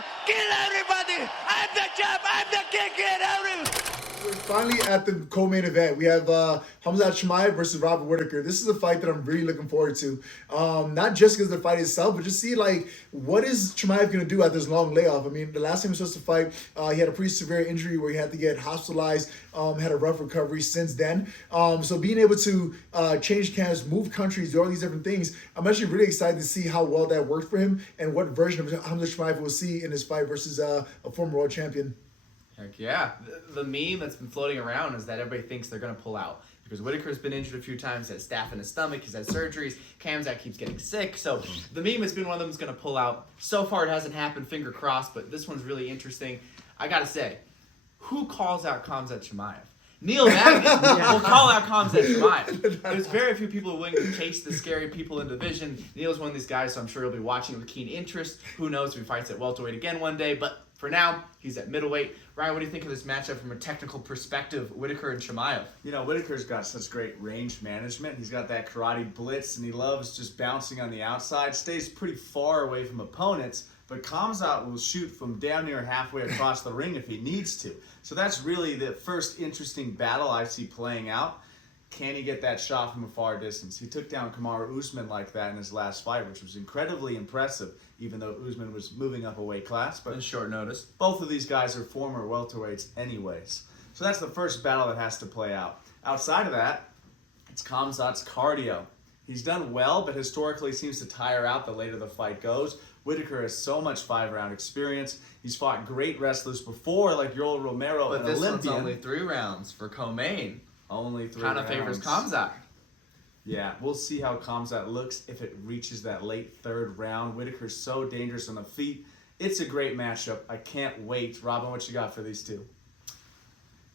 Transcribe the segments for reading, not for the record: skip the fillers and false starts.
on, kill everybody. I'm the champ. I'm the king. Get out of We're finally at the co-main event. We have Khamzat Chimaev versus Robert Whittaker. This is a fight that I'm really looking forward to. Not just because of the fight itself, but just see like what is Chimaev going to do after this long layoff. I mean, the last time he was supposed to fight, he had a pretty severe injury where he had to get hospitalized. Had a rough recovery since then. So being able to change camps, move countries, do all these different things, I'm actually really excited to see how well that worked for him and what version of Khamzat Chimaev we'll see in this fight versus a former world champion. Heck yeah. The meme that's been floating around is that everybody thinks they're going to pull out. Because Whittaker's been injured a few times, has staph in his stomach, he's had surgeries, Khamzat keeps getting sick. So the meme has been one of them that's going to pull out. So far it hasn't happened, finger crossed, but this one's really interesting. I got to say, who calls out Khamzat Chimaev? Neil Magny will call out Khamzat Chimaev. There's very few people willing to chase the scary people in the division. Neil's one of these guys, so I'm sure he'll be watching with keen interest. Who knows if he fights at welterweight again one day, but for now, he's at middleweight. Ryan, what do you think of this matchup from a technical perspective, Whittaker and Chimaev? You know, Whittaker's got such great range management. He's got that karate blitz, and he loves just bouncing on the outside. Stays pretty far away from opponents, but Khamzat will shoot from damn near halfway across the ring if he needs to. So that's really the first interesting battle I see playing out. Can he get that shot from a far distance? He took down Kamaru Usman like that in his last fight, which was incredibly impressive, even though Usman was moving up a weight class. But In short notice. both of these guys are former welterweights anyways. So that's the first battle that has to play out. Outside of that, it's Khamzat's cardio. He's done well, but historically seems to tire out the later the fight goes. Whittaker has so much 5-round experience. He's fought great wrestlers before, like Yoel Romero, But and this Olympian. one's only 3 rounds for co-main. Only 3 Kind of rounds. favors Khamzat. Yeah, we'll see how Khamzat looks if it reaches that late 3rd round. Whittaker's so dangerous on the feet. It's a great matchup. I can't wait. Robin, what you got for these two?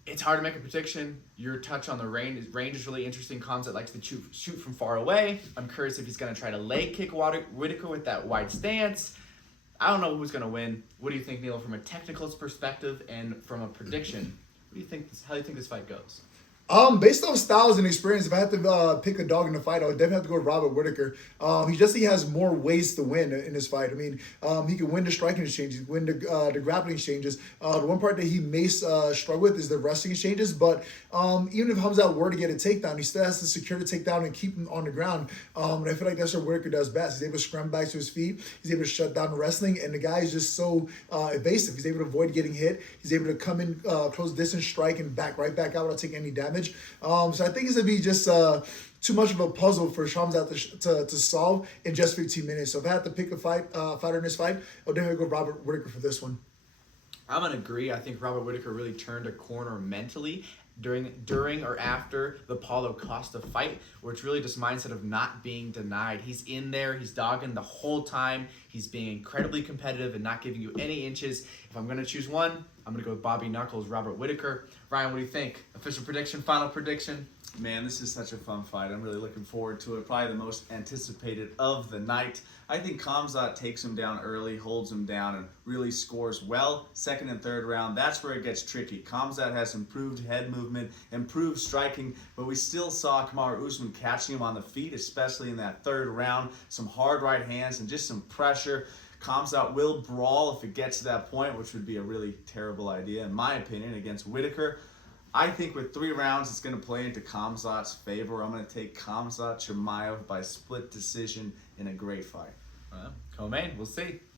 It's hard to make a prediction. Your touch on the range is really interesting. Khamzat likes to shoot from far away. I'm curious if he's going to try to leg kick Whittaker with that wide stance. I don't know who's going to win. What do you think, Neil, from a technical perspective and from a prediction? What do you think? How do you think this fight goes? Based on styles and experience, if I had to pick a dog in the fight, I would definitely have to go with Robert Whittaker. He has more ways to win in this fight. I mean, he can win the striking exchanges, win the grappling exchanges. The one part that he may struggle with is the wrestling exchanges. But even if Khamzat were to get a takedown, he still has to secure the takedown and keep him on the ground. And I feel like that's what Whittaker does best. He's able to scrum back to his feet. He's able to shut down the wrestling, and the guy is just so evasive. He's able to avoid getting hit. He's able to come in close distance, strike, and right back out without taking any damage. So I think it's going to be just too much of a puzzle for Khamzat to solve in just 15 minutes. So if I had to pick a fighter in this fight, I'll definitely go Robert Whittaker for this one. I'm going to agree. I think Robert Whittaker really turned a corner mentally during or after the Paulo Costa fight, where it's really just mindset of not being denied. He's in there. He's dogging the whole time. He's being incredibly competitive and not giving you any inches. If I'm going to choose one, I'm going to go with Bobby Knuckles, Robert Whittaker. Ryan, what do you think? Official prediction, final prediction? Man, this is such a fun fight. I'm really looking forward to it. Probably the most anticipated of the night. I think Khamzat takes him down early, holds him down, and really scores well. 2nd and 3rd round, that's where it gets tricky. Khamzat has improved head movement, improved striking, but we still saw Kamaru Usman catching him on the feet, especially in that 3rd round. Some hard right hands and just some pressure. Khamzat will brawl if it gets to that point, which would be a really terrible idea, in my opinion, against Whittaker. I think with 3 rounds, it's going to play into Khamzat's favor. I'm going to take Khamzat Chimaev by split decision in a great fight. Well, co-main, we'll see.